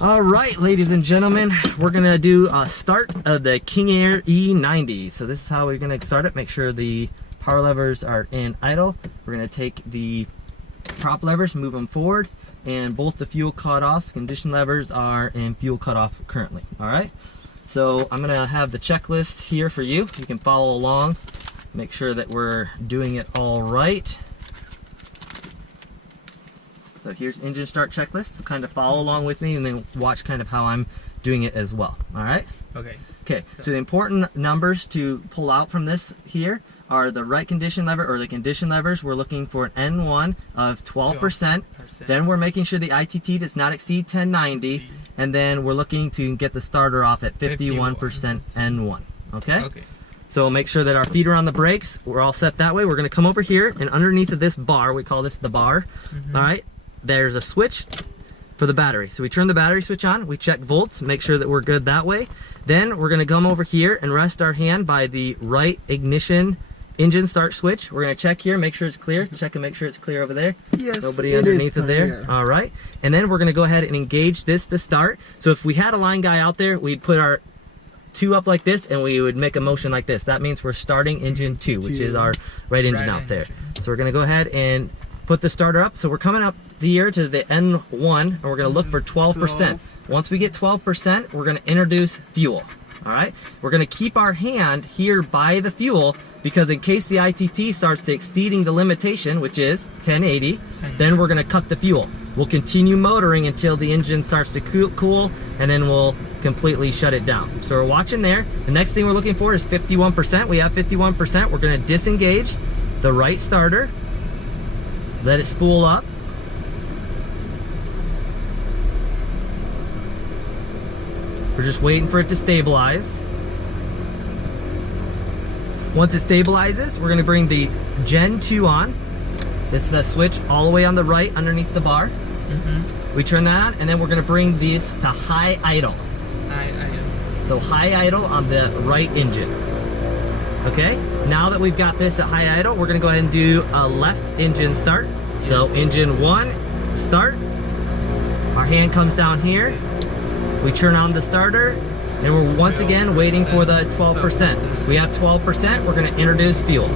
All right, ladies and gentlemen, we're gonna do a start of the King Air E-90. So this is how we're gonna start it. Make sure the power levers are in idle. We're gonna take the prop levers, move them forward, and both the fuel cutoffs, condition levers, are in fuel cutoff currently. All right. So I'm gonna have the checklist here for you. You can follow along. Make sure that we're doing it all right. So here's engine start checklist. So kind of follow along with me and then watch kind of how I'm doing it as well. All right? Okay. Okay, so the important numbers to pull out from this here are the right condition lever, or the condition levers. We're looking for an N1 of 12%. Then we're making sure the ITT does not exceed 1090. And then we're looking to get the starter off at 51% N1. Okay? Okay. So make sure that our feet are on the brakes. We're all set that way. We're going to come over here, and underneath of this bar, we call this the bar. All right? There's a switch for the battery. So we turn the battery switch on, we check volts, make sure that we're good that way. Then we're gonna come over here and rest our hand by the right ignition engine start switch. We're gonna check here, make sure it's clear. Check and make sure it's clear over there. Yes, nobody underneath of there. All right. And then we're gonna go ahead and engage this to start. So if we had a line guy out there, we'd put our 2 up like this and we would make a motion like this. That means we're starting engine 2, which is our right engine out there. So we're gonna go ahead and put the starter up. So we're coming up here to the N1 and we're going to look for 12%. Once we get 12%, we're going to introduce fuel. All right. We're going to keep our hand here by the fuel because in case the ITT starts to exceeding the limitation, which is 1080, then we're going to cut the fuel. We'll continue motoring until the engine starts to cool and then we'll completely shut it down. So we're watching there. The next thing we're looking for is 51%. We have 51%. We're going to disengage the right starter. Let it spool up. We're just waiting for it to stabilize. Once it stabilizes, we're going to bring the Gen 2 on. It's the switch all the way on the right underneath the bar. We turn that on, and then we're going to bring these to high idle. So high idle on the right engine. Okay, now that we've got this at high idle, we're going to go ahead and do a left engine start. So engine 1, start. Our hand comes down here. We turn on the starter, and we're once again waiting for the 12%. We have 12%, we're going to introduce fuel.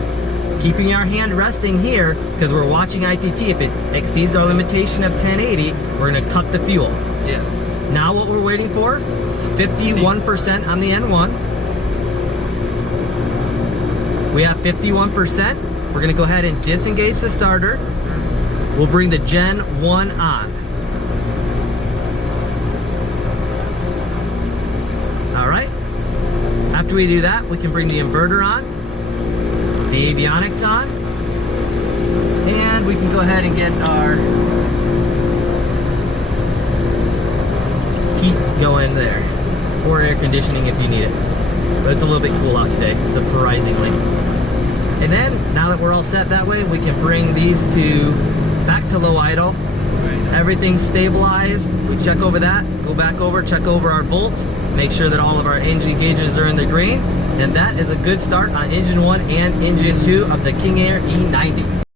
Keeping our hand resting here, because we're watching ITT. If it exceeds our limitation of 1080, we're going to cut the fuel. Yes. Now what we're waiting for is 51% on the N1. We have 51%. We're going to go ahead and disengage the starter. We'll bring the Gen 1 on. All right. After we do that, we can bring the inverter on, the avionics on, and we can go ahead and get our heat going there, or air conditioning if you need it. But it's a little bit cool out today, surprisingly. And then, now that we're all set that way, we can bring these back to low idle. Everything's stabilized. We check over that, go back over, check over our volts, make sure that all of our engine gauges are in the green. And that is a good start on engine 1 and engine 2 of the King Air E-90.